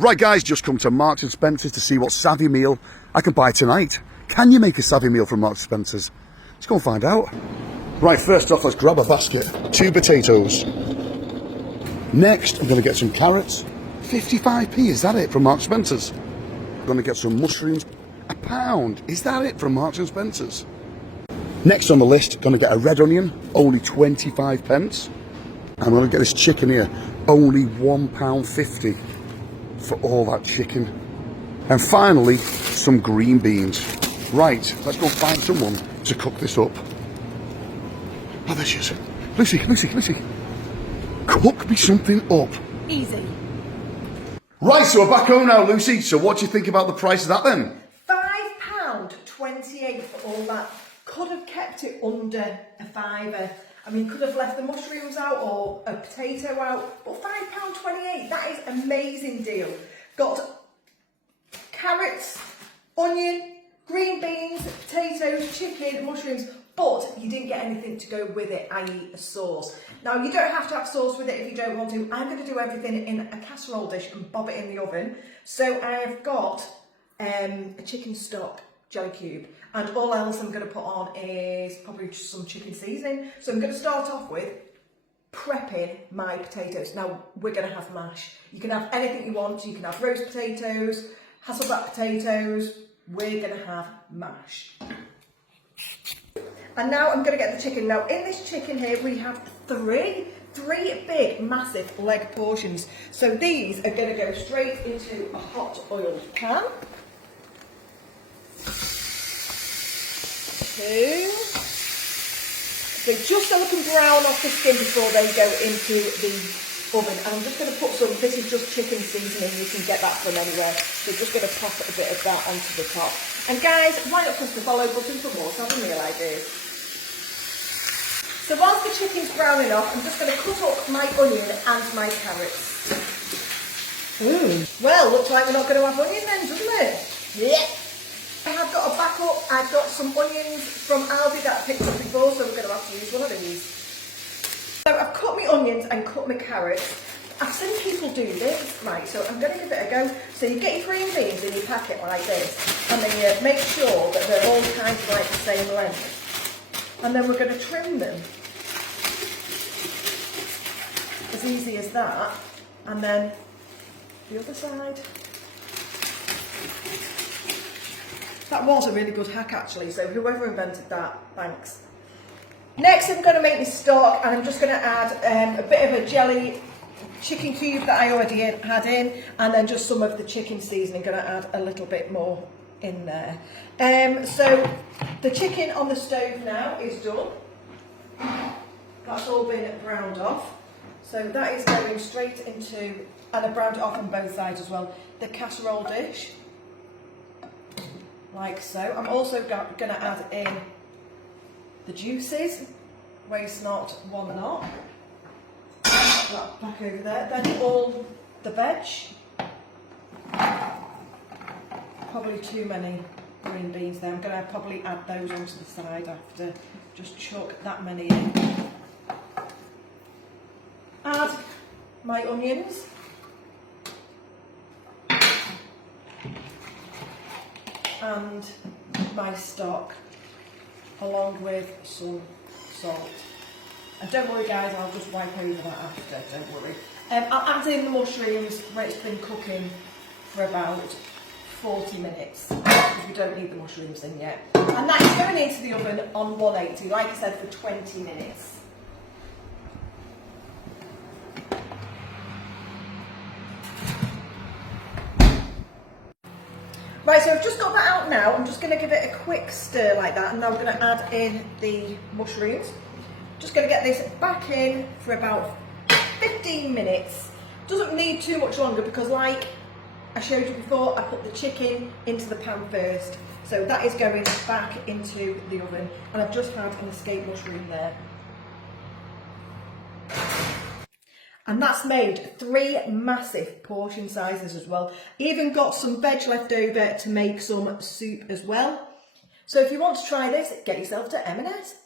Right guys, just come to Marks and Spencer's to see what savvy meal I can buy tonight. Can you make a savvy meal from Marks and Spencer's? Let's go and find out. Right, first off, let's grab a basket. 2 potatoes. Next, I'm going to get some carrots. 55p, is that it from Marks and Spencer's? I'm going to get some mushrooms. £1, is that it from Marks and Spencer's? Next on the list, going to get a red onion, only 25 pence. I'm going to get this chicken here, only £1.50 for all that chicken. And finally, some green beans. Right, let's go find someone to cook this up. Oh, there she is. Lucy. Cook me something up. Easy. Right, so we're back home now, Lucy. So what do you think about the price of that then? £5.28 for all that. Could have kept it under a £5. I mean, could have left the mushrooms out or a potato out, but £5.28, that is an amazing deal. Got carrots, onion, green beans, potatoes, chicken, mushrooms, but you didn't get anything to go with it, i.e. a sauce. Now, you don't have to have sauce with it if you don't want to. I'm going to do everything in a casserole dish and bob it in the oven. So I've got a chicken stock jelly cube, and all else I'm going to put on is probably just some chicken seasoning. So I'm going to start off with prepping my potatoes. Now we're going to have mash. You can have anything you want. You can have roast potatoes, Hasselback potatoes. We're going to have mash. And now I'm going to get the chicken. Now in this chicken here we have three big massive leg portions. So these are going to go straight into a hot oiled pan. 2. So just so they can brown off the skin before they go into the oven. And I'm just going to put some, this is just chicken seasoning, you can get that from anywhere. So just going to pop a bit of that onto the top. And guys, why not press the follow button for more savvy meal ideas? So whilst the chicken's browning off, I'm just going to cut up my onion and my carrots. Well, looks like we're not going to have onion then, doesn't it? Yeah. I have got a backup. I've got some onions from Aldi that I picked up before, so we're going to have to use one of these. So I've cut my onions and cut my carrots. I've seen people do this, right, so I'm going to give it a go. So you get your green beans in your packet like this, and then you make sure that they're all kind of like the same length. And then we're going to trim them. As easy as that. And then the other side. That was a really good hack actually, so whoever invented that, thanks. Next I'm going to make my stock, and I'm just going to add a bit of a jelly chicken cube that I already had in, and then just some of the chicken seasoning. Going to add a little bit more in there. So the chicken on the stove now is done. That's all been browned off. So that is going straight into, and I browned it off on both sides as well, the casserole dish. Like so. I'm also going to add in the juices, waste not, want not. That back over there. Then all the veg. Probably too many green beans there. I'm going to probably add those onto the side after. Just chuck that many in. Add my onions. And my stock, along with some salt. And don't worry guys, I'll just wipe over that after, don't worry. I'll add in the mushrooms where it's been cooking for about 40 minutes, because we don't need the mushrooms in yet. And that is going into the oven on 180, like I said, for 20 minutes. Right, so I've just got that out now. I'm just going to give it a quick stir like that, and now I'm going to add in the mushrooms. Just going to get this back in for about 15 minutes. Doesn't need too much longer because, like I showed you before, I put the chicken into the pan first. So that is going back into the oven, and I've just had an escape mushroom there. And that's made 3 massive portion sizes as well. Even got some veg left over to make some soup as well. So if you want to try this, get yourself to M&S.